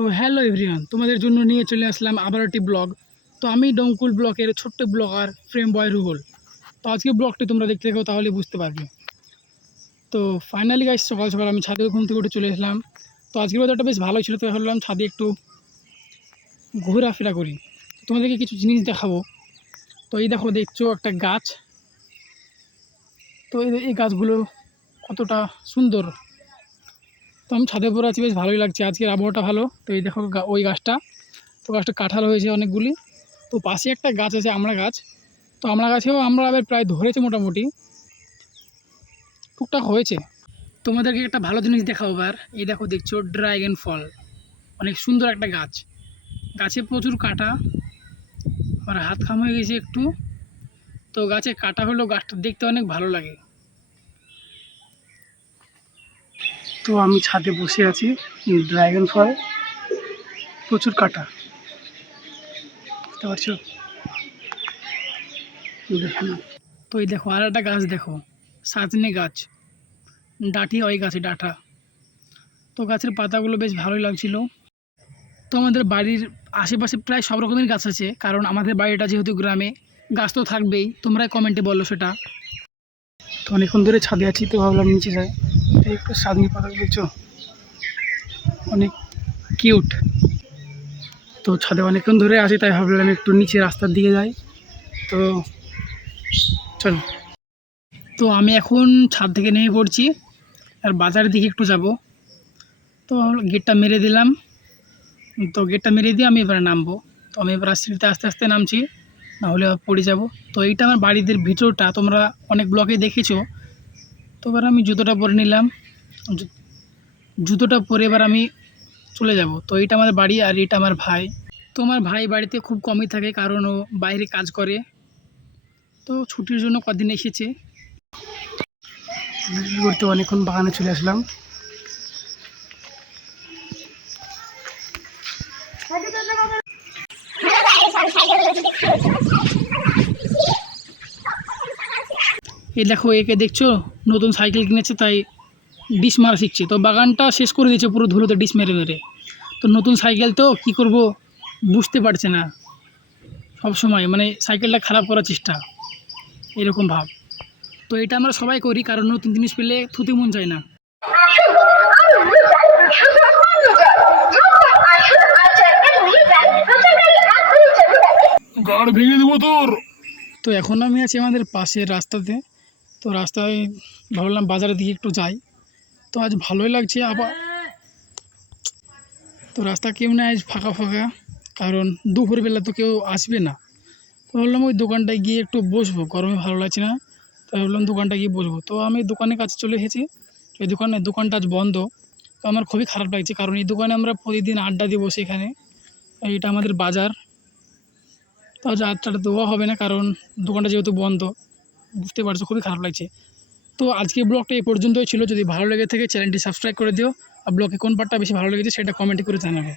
তো hello everyone, তোমাদের জন্য নিয়ে চলে আসলাম আবার একটি ব্লগ। তো আমি ডঙ্কুল ব্লগের ছোট্ট ব্লগার ফ্রেম বয় রুহুল। তো আজকে ব্লগটি তোমরা দেখতে থাকো, তাহলে বুঝতে পারবে। তো ফাইনালি গাইস, সকাল সকাল আমি ছাদে ঘুম থেকে উঠে চলে এসলাম। তো আজকের ওয়েদারটা বেশ ভালোই ছিল, তো ভাবলাম ছাদে একটু ঘোরাফেরা করি, তোমাদেরকে কিছু জিনিস দেখাবো। তো এই দেখো, দেখছো একটা গাছ। তো এই গাছগুলো কতটা সুন্দর। তো আমি ছাদে পরে আছি, বেশ ভালোই লাগছে, আজকের আবহাওয়াটা ভালো। তো এই দেখো ওই গাছটা, তো গাছটা কাঁঠাল হয়েছে অনেকগুলি। তো পাশে একটা গাছ আছে আমড়া গাছ। তো আমড়া গাছেও আমরা আবার প্রায় ধরেছে, মোটামুটি টুকটাক হয়েছে। তোমাদেরকে একটা ভালো জিনিস দেখাবো এবার। এই দেখো, দেখছো ড্রাগন ফল, অনেক সুন্দর একটা গাছ। গাছে প্রচুর কাঁটা, আমার হাত খাম হয়ে গেছে একটু। তো গাছে কাঁটা হলেও গাছটা দেখতে অনেক ভালো লাগে। তো আমি ছাদে বসে আছি, ড্রাগন ফল প্রচুর কাঁটা, বুঝতে পারছো? দেখো না। তো এই দেখো আর একটা গাছ, দেখো সাজনে গাছ, ডাঁটি ওই গাছে ডাঁটা। তো গাছের পাতাগুলো বেশ ভালোই লাগছিল। তো আমাদের বাড়ির আশেপাশে প্রায় সব রকমের গাছ আছে, কারণ আমাদের বাড়িটা যেহেতু গ্রামে, গাছ তো থাকবেই। তোমরা কমেন্টে বলো সেটা। তো অনেকক্ষণ ধরে ছাদে আছি, তো ভাবলাম নিচে যাই। এই একটু সাজনি পাতা দেখছো, অনেক কিউট। তো ছাদে অনেকক্ষণ ধরে আছি, তাই ভাবলাম একটু নিচে রাস্তার দিকে যাই। তো চলো। তো আমি এখন ছাদ থেকে নেমে পড়ছি, আর বাজারের দিকে একটু যাব। তো গেটটা মেরে দিলাম। তো গেটটা মেরে দিয়ে আমি এবারে নামবো। তো আমি এবার সিঁড়িতে আস্তে আস্তে নামছি, নাহলে পড়ে যাব। তো এইটা আমার বাড়িদের ভিতরটা, তোমরা অনেক ব্লগে দেখেছো। তো এবার আমি জুতোটা পরে নিলাম, জুতোটা পরে এবার আমি চলে যাব। তো এইটা আমার বাড়ি, আর এটা আমার ভাই। তো আমার ভাই বাড়িতে খুব কমই থাকে, কারণ ও বাইরে কাজ করে। তো ছুটির জন্য কদিন এসেছে। করতে অনেকক্ষণ বাগানে চলে আসলাম। এই দেখো, একে দেখছো, নতুন সাইকেল কিনেছে, তাই ডিস মারা শিখছে। তো বাগানটা শেষ করে দিয়েছে পুরো ধুলোতে ডিস মেরে মেরে। তো নতুন সাইকেল, তো কি করব বুঝতে পারছে না, সব সময় মানে সাইকেলটা খারাপ করার চেষ্টা, এরকম ভাব। তো এটা আমরা সবাই করি, কারণ নতুন জিনিস পেলে থুতে মন চায় না। গাড় ভেঙে দেবো তোর। তো এখন আমি আছি আমাদের পাশের রাস্তাতে। তো রাস্তায় ভাবলাম বাজারের দিকে একটু যাই। তো আজ ভালোই লাগছে আবার। তো রাস্তা কেমন আজ ফাঁকা ফাঁকা, কারণ দুপুরবেলা তো কেউ আসবে না। তো ভাবলাম ওই দোকানটায় গিয়ে একটু বসবো, গরমে ভালো লাগছে না। তো ভাবলাম দোকানটায় গিয়ে বসবো। তো আমি দোকানের কাছে চলে এসেছি। এই দোকানটা আজ বন্ধ। তো আমার খুবই খারাপ লাগছে, কারণ এই দোকানে আমরা প্রতিদিন আড্ডা দিব সেখানে। এটা আমাদের বাজার। তো আজ আড্ডাটা দেওয়া হবে না, কারণ দোকানটা যেহেতু বন্ধ, বুঝতে পারছো, খুবই খারাপ লাগছে। তো আজকে ব্লগটা এই পর্যন্তই ছিল। যদি ভালো লেগে থাকে চ্যানেলটি সাবস্ক্রাইব করে দিও, আর ব্লগে কোন পার্টটা বেশি ভালো লেগেছে সেটা কমেন্ট করে জানাবে।